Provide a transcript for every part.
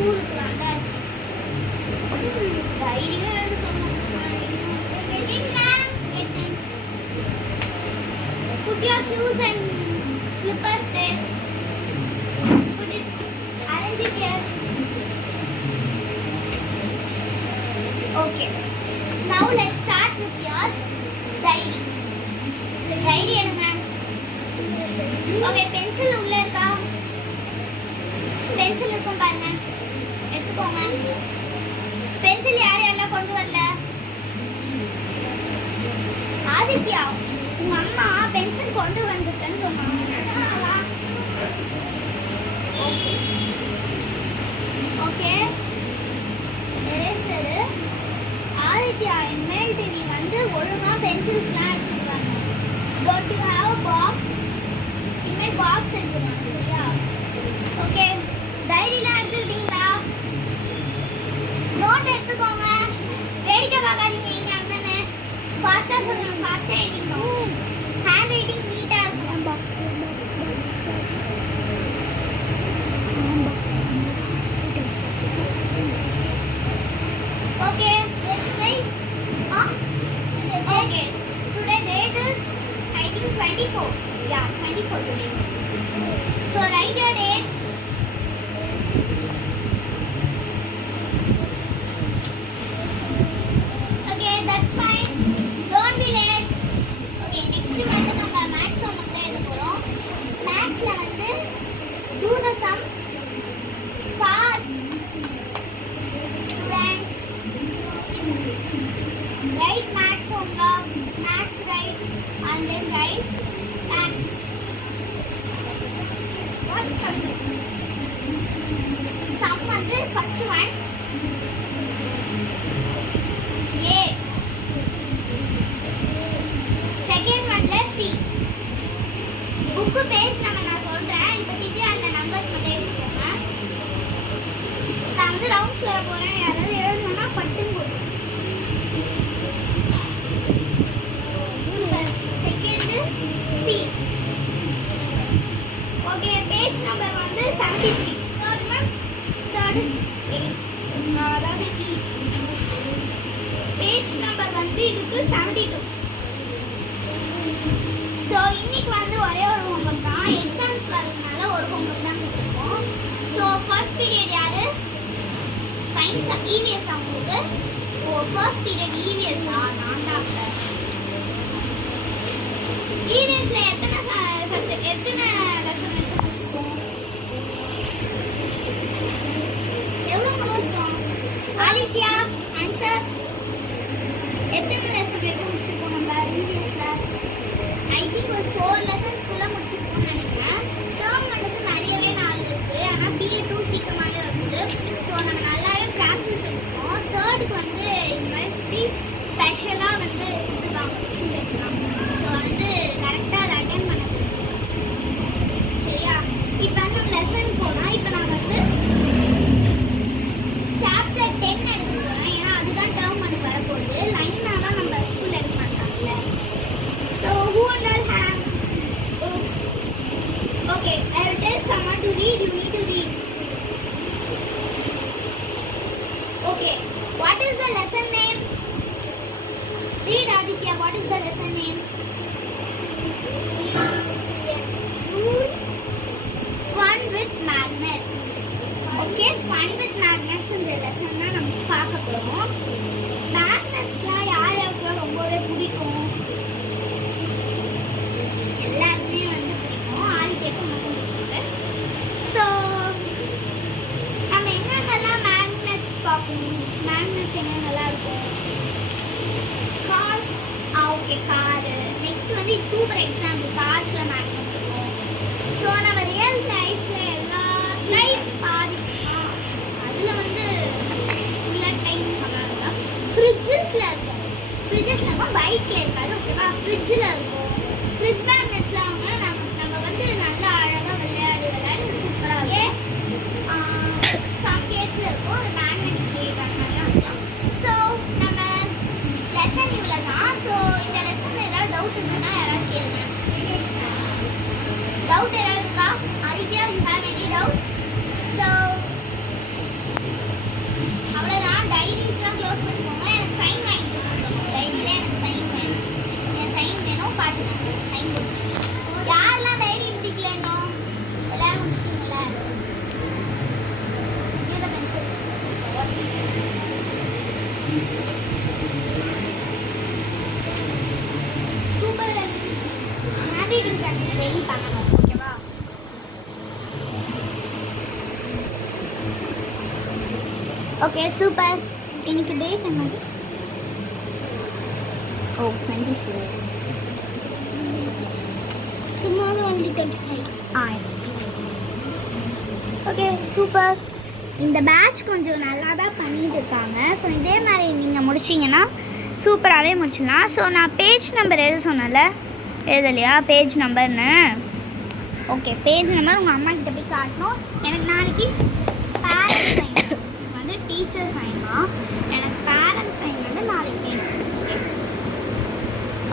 ஸ்கூலுக்கு வந்தாச்சு. தைரியமா எடுக்கணும். Put your shoes and slippers there. Put it, arrange it here. Okay. Now let's start with your diary. The diary எடுங்க. Okay, pencil உள்ள இருக்கா? Pencil இருக்கும் பாருங்க. எடுத்துக்கோங்க. Pencil யார் யாரெல்லாம் கொண்டு வரல? ஆதித்யா, உங்க அம்மா பென்சில் கொண்டு வந்துட்டேன்னு சொன்னாங்க. ஓகே, எரேசர் ஆதித்யா, இனிமேல்ட்டு நீ வந்து ஒழுங்கா பென்சில்ஸ்லாம் எடுத்துருவாங்க. Got to have a box. இனிமேல் பாக்ஸ் எடுத்துருவாங்க, சரியா? ஓகே, டைரிலாம் எடுத்துக்கிட்டீங்களா? நோட் எடுத்துக்கோங்க. வெயிட்டை பார்க்காதீங்க. இங்கே அங்கே ஃபாஸ்ட்டாக சொல்லுங்க. ஃபாஸ்ட்டாக எழுதிக்கணும். ஹேண்ட் ரைட்டிங் நீட்டாக இருக்கும். Okay, okay. Today date is I think 24. Yeah, 24 today. So write your dates. Okay, that's fine. Don't be late. Okay, next வந்து நம்ம மேத்ஸ் homework தான் எழுத போறோம். மேத்ஸ்ல வந்து do the sum fast. Students, write maths homework, maths write, and then write maths. What sum? Sum வந்து first one A. Second one ல C. book page நம்ம நான் சொல்றேன். இப்போதைக்கு அந்த நம்பர்ஸ் மட்டும் எழுதிக்கோங்க. நான் வந்து ரவுண்ட்ஸ் வர போறேன். யாராவது எழுதணும்னா பட்டுன்னு போடுங்க. Second C. Okay, page number வந்து 73. Third one, third is 8. அதாவது E. பேஜ் நம்பர் வந்து இதுக்கு 72. ஸோ இன்னைக்கு வந்து ஒரே ஒரு ஹோம்ஒர்க் தான். எக்ஸாம்ஸ் வரதுனால ஒரு ஹோம்ஒர்க் தான் கொடுத்துருக்கோம். ஸோ ஃபர்ஸ்ட் பீரியட் யாரு? Science EVS. அவங்களுக்கு ஃபர்ஸ்ட் பீரியட் இவிஎஸ்ஸா? நான் தான். இவிஎஸ்ல எத்தனை சப்ஜெக்ட், எத்தனை லெசன் எடுத்து முடிச்சிருக்கோம்? எவ்வளோ முடிச்சிருக்கோம்? ஆதித்யா, ஆன்சர். எத்தனை லெசன் எடுத்து முடிச்சிருக்கோம் நம்ம இவிஎஸ்ல? ஐ திங்க் ஒரு 4 லெசன்ஸ்க்குள்ளே முடிச்சிருக்கோம்னு நினைக்கிறேன். டேர்ம் வந்து நிறையவே நாள் இருக்குது. ஆனால் பீரியட்டும் சீக்கிரமாகவே இருக்குது. ஸோ நம்ம நல்லாவே ப்ராக்டிஸ் எடுப்போம். தேர்டுக்கு வந்து இந்த மாதிரி ஸ்பெஷலாக வந்து எடுத்துக்காங்க, கொஷின் எடுத்துக்காங்க. ஸோ வந்து கரெக்டாக அதை அட்டென்ட் பண்ண முடியும், சரியா? இப்போ வந்து லெசன் போனால் இப்போ நான் வந்து சாப்டர் 10 எடுக்க போகிறேன். ஏன்னா அதுதான் டேர்ம் வந்து வரப்போகுது. லைனாலாம் நம்ம ஸ்கூலில் எடுக்க மாட்டாங்கல்ல. So who all have? Okay, I will tell someone to read. You need to read. Okay, what is the lesson name? Read, Aditya. What is the lesson name? Fun with magnets. Okay, fun with magnets இந்த lesson தான் நம்ம பார்க்க போறோம். Magnetsலாம் யாருக்கு ரொம்பவே பிடிக்கும்? எல்லாருமே வந்து பிடிக்கும். ஆதித்யாக்கு மட்டும் பிடிச்சது. ஸோ நம்ம என்னென்னலாம் மேக்னெட்ஸ் பார்க்கணும்? மேக்னெட்ஸ் என்னென்னலாம் இருக்கும்? கார். Okay, car. நெக்ஸ்ட் வந்து சூப்பர் எக்ஸாம்பிள். கார்ஸில் மேக்னெட்ஸ் இருக்கும். ஸோ நம்ம ரியல் லைஃப்பில் எல்லா லைஃப் அதில் வந்து ஃபுல்லாக டைம் பண்ணாங்க. ஃப்ரிட்ஜஸில் இருக்கும். ஃப்ரிட்ஜஸில் இருக்கும், பைக்கில் இருக்காது. ஓகேவா? ஃப்ரிட்ஜில் இருக்கும். ஃப்ரிட்ஜ் மேக்னெட்ஸில் அவங்க நம்ம வந்து நல்லா அழகாக விளையாடி சூப்பராக சம் கேட்ஸில் இருக்கும். ஒரு மேக்னெட்டிக் கேட் அந்த மாதிரிலாம் இருக்கலாம். ஸோ நம்ம லெசன் இவ்வளோ தான். ஸோ இந்த லெசனில் ஏதாவது டவுட் இருந்ததுன்னா யாராவது கேளுங்க. டவுட் ஏதாவது இருக்கா? Aditya, you have any doubt? So okay super. இன்னைக்கு டேட் என்னது? Oh 24. Tomorrow only 25. Yes. Okay super. இந்த பேட்ச் கொஞ்சம் நல்லா தான் பண்ணிட்டு இருக்காங்க. ஸோ இதே மாதிரி நீங்கள் முடிச்சிங்கன்னா சூப்பராகவே முடிச்சிடலாம். ஸோ நான் பேஜ் நம்பர் எழுத சொன்னேன்ல, எழுதலையா பேஜ் நம்பர்னு? ஓகே பேஜ் நம்பர் உங்கள் அம்மா கிட்ட போய் காட்டணும். எனக்கு நாளைக்கு பேரண்ட்ஸ் சைன் வந்து டீச்சர் சைன் தான், எனக்கு பேரண்ட்ஸ் சைன் வந்து நாளைக்கு. ஓகே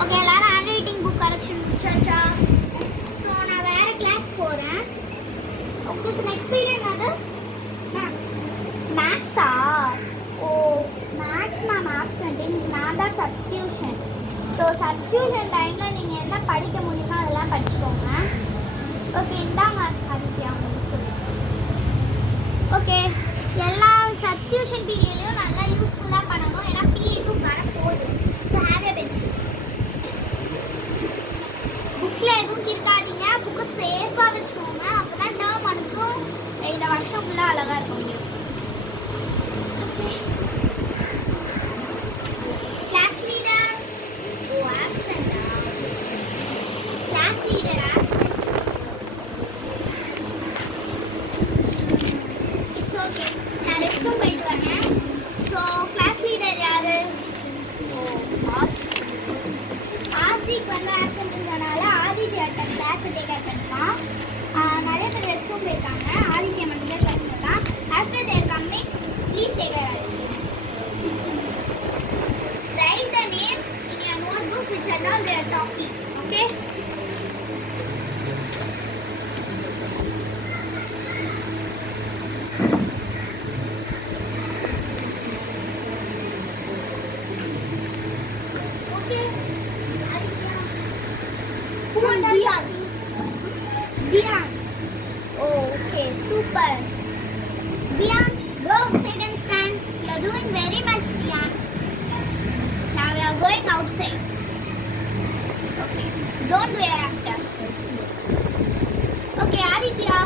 ஓகே எல்லோரும் ஹேண்ட் ரைட்டிங் புக் கரெக்ஷன் முடிச்சாச்சா? ஸோ நான் வேறு கிளாஸ் போகிறேன். உங்களுக்கு நெக்ஸ்ட் பீரியட் அது மேக்ஸா? Oh maths ma'am absent. இன்னைக்கு நான் தான் சப்ஸ்டியூஷன். ஸோ சப்ஸ்டியூஷன் டைமில் நீங்கள் என்ன படிக்க முடியுமோ அதெல்லாம் படிச்சுக்கோங்க. ஓகே இந்தாங்க ஆதித்யா உங்களுக்கு. ஓகே எல்லா சப்ஸ்டியூஷன் பீரியட்லையும் நல்லா யூஸ்ஃபுல்லாக பண்ணணும். ஏன்னா பீரியட் வர போகுது. So have a pencil. புக்கில் எதுவும் கிறுக்காதீங்க. புக்கை சேஃபாக வச்சுக்கோங்க. அப்போ தான் டேர்ம் அனுக்கும் இந்த வருஷம் ஃபுல்லாக அழகாக இருக்க முடியும். Okay class leader. ஓ ஆப்சண்டா? Class leader absent. It's okay. நான் ரெஸ்ட் ரூம் போயிட்டு வரேன். ஸோ கிளாஸ் லீடர் யார்? ஓ ஆதிக்கு வந்து ஆப்சண்ட்ன்றனால ஆதித்யா கிளாஸை டேக் பண்ணிட்டான். நிறைய பேர் ரெஸ்ட் ரூம் போயிருக்காங்க. ஆதித்யா மட்டும் தான் கிளாஸ் பண்ணலாம். After their coming please take care. Write the names in your notebook which are all they are talking. Okay? Okay. Who are Dian? Dian. Oh, okay. Super. Dian, go sit and stand. You are doing very much, Dian. Now we are going outside. Okay. Don't wear after. Okay, Aditya.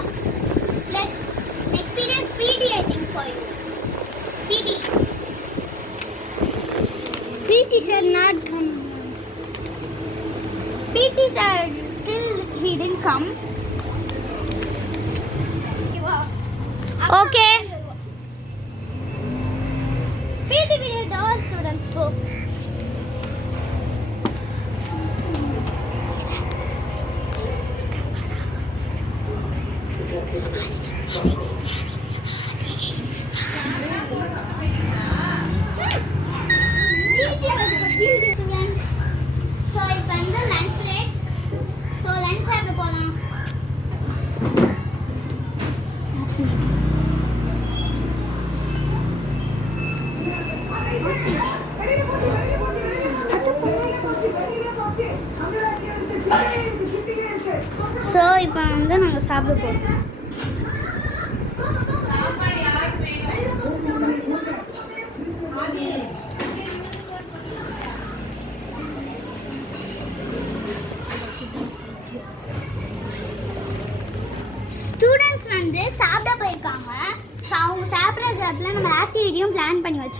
Let's experience PD I think for you. PD. PT sir not come. PT sir still he didn't come. Okay. PT period all students go. So இப்போ வந்து lunch break. So lunch சாப்பிட போகலாம். ஸோ இப்போ வந்து நாங்கள் சாப்பிட போகிறோம். ஸ்டூடெண்ட்ஸ் வந்து சாப்பிட போயிருக்காங்க. ஸோ அவங்க சாப்பிட்ற கேப்பில் நம்ம ஆக்டிவிட்டியும் பிளான் பண்ணி வச்சு